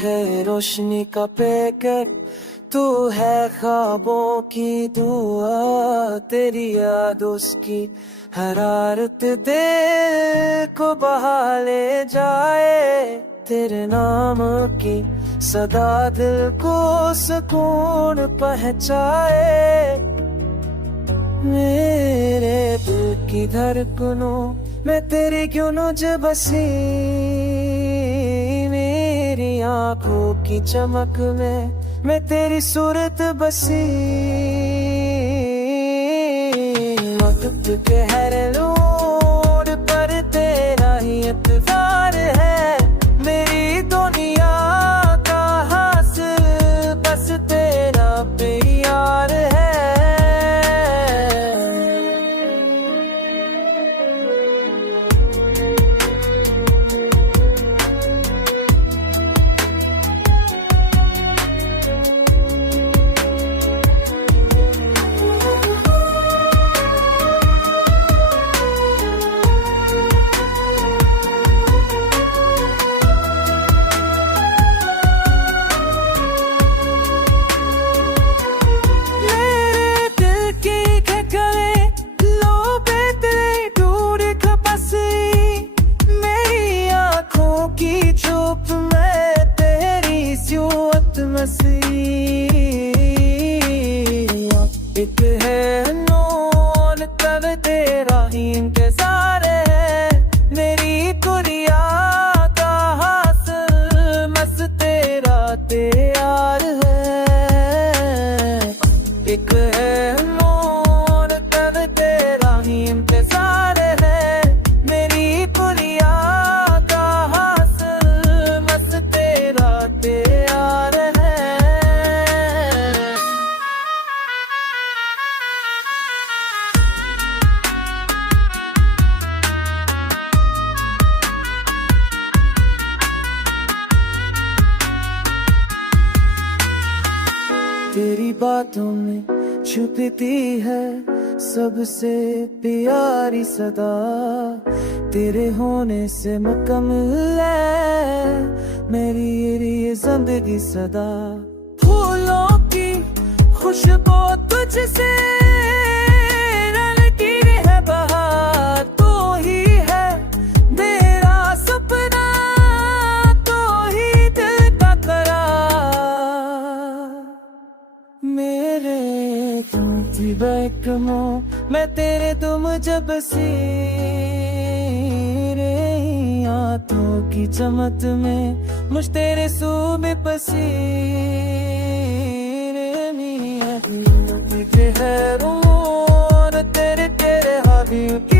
है रोशनी का पैकेट, तू है ख्वाबों की दुआ, तेरी याद उसकी हरारत दिल को बहा ले जाए। तेरे नाम की सदा दिल को सुकून पहुंचाए। मेरे दिल की धड़कनों मैं तेरी क्यों न जब बसी, मेरी आंखों की चमक में मैं तेरी सूरत बसी। वक्त के हर लूट पर तेरा ही इत्तेफार है, मेरी दुनिया का हासिल बस तेरा प्यार है। एक है नूर तब तेरा ही इंतजार है, मेरी गुड़िया का हासिल मस्त तेरा तैयार है। एक है नूर तब तेरा ही इंतजार है, मेरी गुड़िया का हासिल मस्त तेरा तैयार है। तेरी बातों में छुपती है सबसे प्यारी सदा, तेरे होने से मुकम्मल है मेरी ये जिंदगी सदा। फूलों की खुशबू तुझसे रंगी है बहार, तू ही है मेरा सपना, तू ही दिल का करार। मेरे तुमती बैकमो मैं तेरे तुम जब सी, रे आंखों की चमक में मुझ तेरे सू में पसी। रे मियां की है रूर तेरे तेरे हावी की